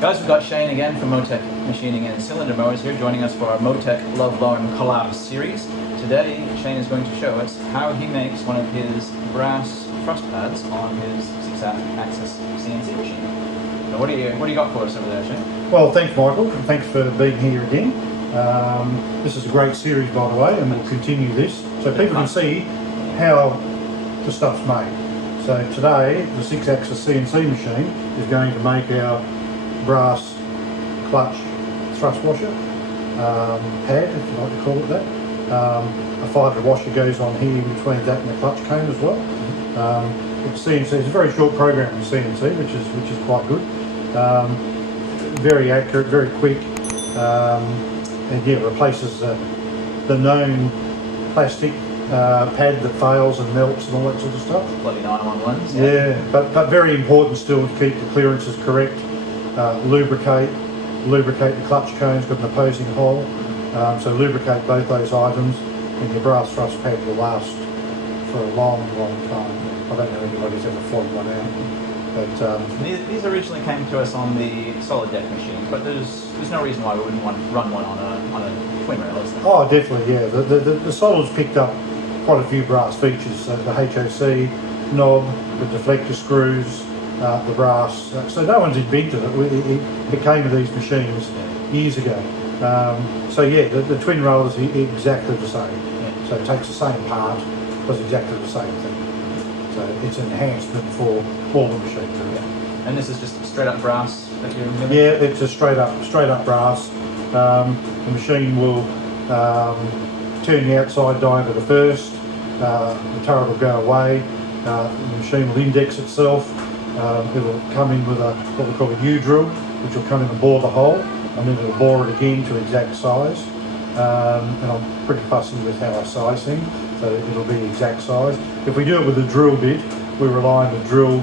Guys, we've got Shane again from Moteck Machining and Cylinder Mowers here, joining us for our Moteck Love Larn collab series. Today, Shane is going to show us how he makes one of his brass thrust pads on his 6-axis CNC machine. So what do you got for us over there, Shane? Well, thanks, Michael, and thanks for being here again. This is a great series, by the way, and we'll continue this so people can see how the stuff's made. So today, the 6-axis CNC machine is going to make our brass clutch thrust washer pad, if you like to call it that. A 5-thread washer goes on here between that and the clutch cone as well. It's CNC. It's a very short program in CNC, which is quite good. Very accurate, very quick, and yeah, replaces the known plastic pad that fails and melts and all that sort of stuff. Bloody nylon ones. Yeah, but very important still to keep the clearances correct. Lubricate the clutch cones, got an opposing hole. So lubricate both those items, and your brass thrust pad will last for a long time. I don't know anybody's ever flogged one out. But these originally came to us on the solid deck machines, but there's no reason why we wouldn't want to run one on a twin rail, is there? Oh, definitely, yeah. The solids picked up quite a few brass features. So the HOC knob, the deflector screws, the brass. So no one's invented it. It came with these machines years ago. So yeah, the twin rail is exactly the same. Yeah. So it takes the same part, does exactly the same thing. So it's an enhancement for all the machines. Yeah. And this is just straight up brass that you're giving? Yeah, it's a straight up brass. The machine will turn the outside diameter first. The turret will go away. The machine will index itself. It'll come in with what we call a U-drill, which will come in and bore the hole, and then it'll bore it again to exact size. And I'm pretty fussy with how I size things, so it'll be exact size. If we do it with a drill bit, we rely on the drill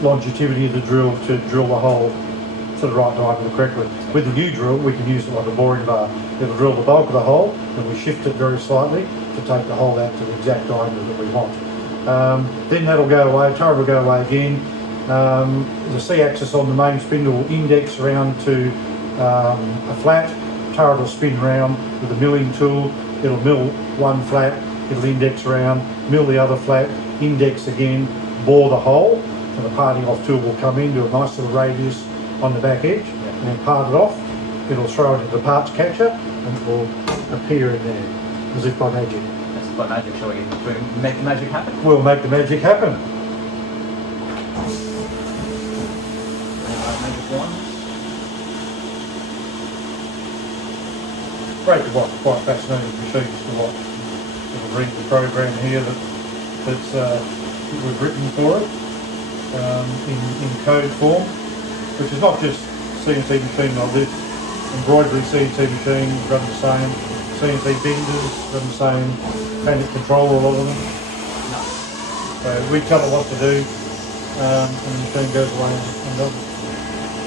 longevity of the drill to drill the hole to the right diameter correctly. With the U-drill, we can use it like a boring bar. It'll drill the bulk of the hole, and we shift it very slightly to take the hole out to the exact diameter that we want. Then that'll go away, the turret will go away again. The C-axis on the main spindle will index around to a flat. Turret will spin around with a milling tool. It'll mill one flat, it'll index around, mill the other flat, index again, bore the hole, and the parting off tool will come in, do a nice little radius on the back edge, and then part it off. It'll throw it into the parts catcher, and it will appear in there, as if by magic. By magic, shall we make the magic happen? We'll make the magic happen. Magic wand. Great to watch, quite fascinating machines to watch. We'll read the program here that we've written for it in code form, which is not just CNC machine like this. Embroidery CNC machines run the same. CNC benders run the same. Panic control, a lot of them. So we tell it what to do, and the machine goes away and does it.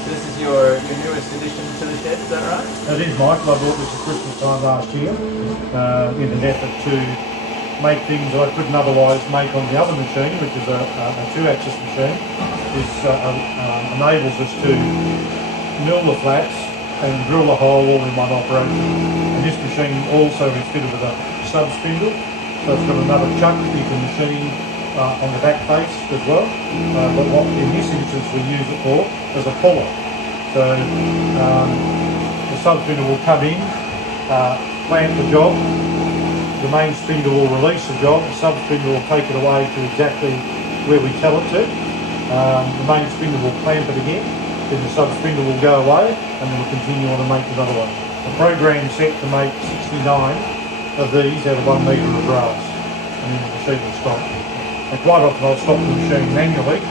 So this is your newest addition to the shed, is that right? It is, Michael. I bought this at Christmas time last year in an effort to make things that I couldn't otherwise make on the other machine, which is a 2-axis machine. This enables us to mill the flats and drill the hole all in one operation. And this machine also is fitted with a sub spindle, so it's got another chuck that you can machine on the back face as well. But what in this instance we use it for is a puller. So the sub spindle will come in, plant the job, the main spindle will release the job, the sub spindle will take it away to exactly where we tell it to. The main spindle will clamp it again, then the sub spindle will go away, and then we'll continue on and make another one. The program's set to make 69 of these out of 1 metre of brass, and then the machine will stop. And quite often I'll stop the machine manually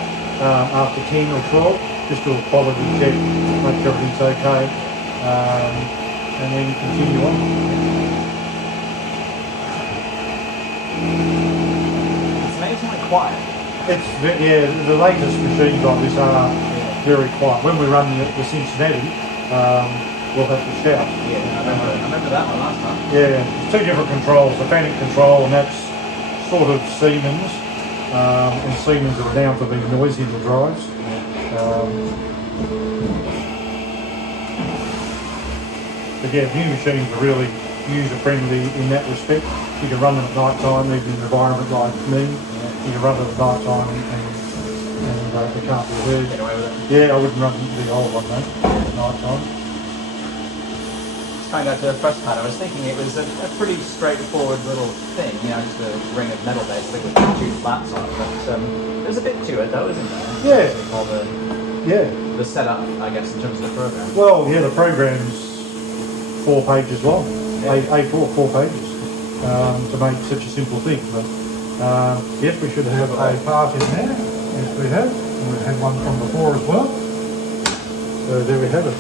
after 10 or 12, just do a quality check, make sure everything's okay, and then continue on. It's amazingly quiet. Yeah, the latest machines like this are very quiet. When we run the Cincinnati, we'll have to shout. Yeah, I remember that one last time. Yeah, it's 2 different controls, the panic control, and that's sort of Siemens, and Siemens are renowned for being noisy in the drives. But yeah, new machines are really user-friendly in that respect. You can run them at night time, even in an environment like me. You can run them at night time and they can't be heard. Get away with it. Yeah, I wouldn't run the old one though, at night time. Trying out to press pad, I was thinking it was a pretty straightforward little thing, you know, just a ring of metal basically with two flats on it, but there's a bit to it though, isn't there? Yeah. All the setup, I guess, in terms of the program. Well, yeah, the program's 4 pages long, A4, 4 pages, to make such a simple thing. But yes, we should have a part in there. Yes, we have. And we had one from before as well. So there we have it.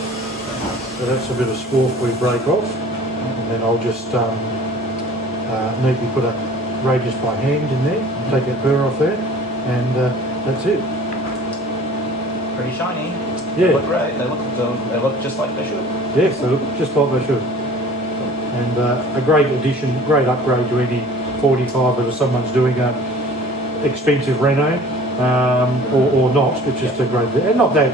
So that's a bit of swarf we break off, and then I'll just neatly put a radius by hand in there, take that burr off there, and that's it. Pretty shiny. Yeah. They look great. They look just like they should. Yes, they look just like they should. And a great addition, great upgrade to any 45 if someone's doing a expensive reno, or not. It's just a great, and not that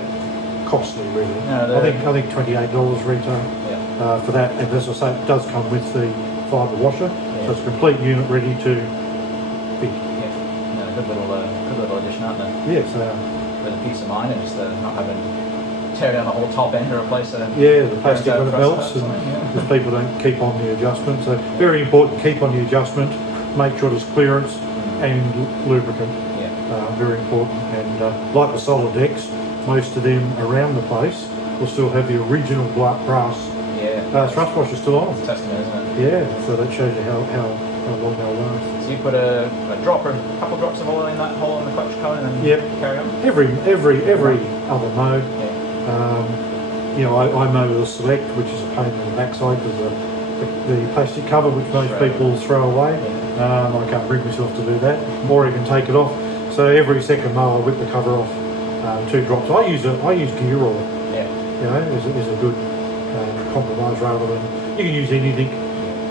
costly really. No, I think $28 retail for that, and as I say, it does come with the fibre washer, so it's a complete unit ready to fit. Yeah, no, good little addition, aren't they? Yes, they are. With a peace of mind and just not having to tear down the whole top end to replace the plastic when it melts, and because people don't keep on the adjustment. So very important, keep on the adjustment, make sure there's clearance and lubricant. Very important. And like the solid decks, most of them around the place will still have the original brass thrust washer still on. It's testament, isn't it? Yeah, so that shows you how long they'll last. So you put a drop or a couple drops of oil in that hole in the clutch cone and then carry on? Every other mow. You know, I mow with a select, which is a pain in the backside because the plastic cover, which most people throw away. I can't bring myself to do that, or even take it off. So every second mow I whip the cover off, 2 drops. I use gear oil. You know, is a good compromise rather than, you can use anything,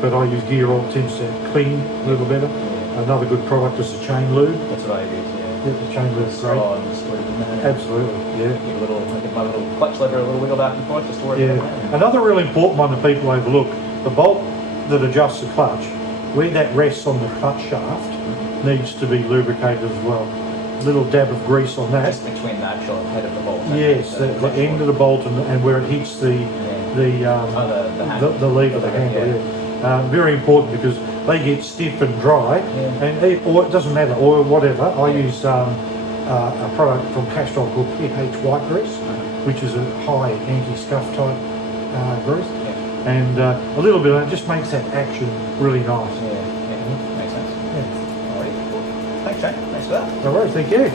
but I use gear oil, tends to clean a little better. Another good product is the chain lube. That's what I use, Yeah, the chain lube is great. Absolutely, yeah. Give my little clutch lever a little wiggle back and forth just to work it out. Another really important one that people overlook, the bolt that adjusts the clutch, where that rests on the clutch shaft, needs to be lubricated as well. A little dab of grease on that. Just between the actual head of the bolt. Yes, the end of the bolt and where it hits the lever, the handle. Very important because they get stiff and dry, or it doesn't matter, oil, whatever. I use a product from Castrol called pH white grease, which is a high anti-scuff type grease, and a little bit of it just makes that action really nice. Makes sense. Alright, cool. Thanks, Shane. Thanks for that. No worries, thank you.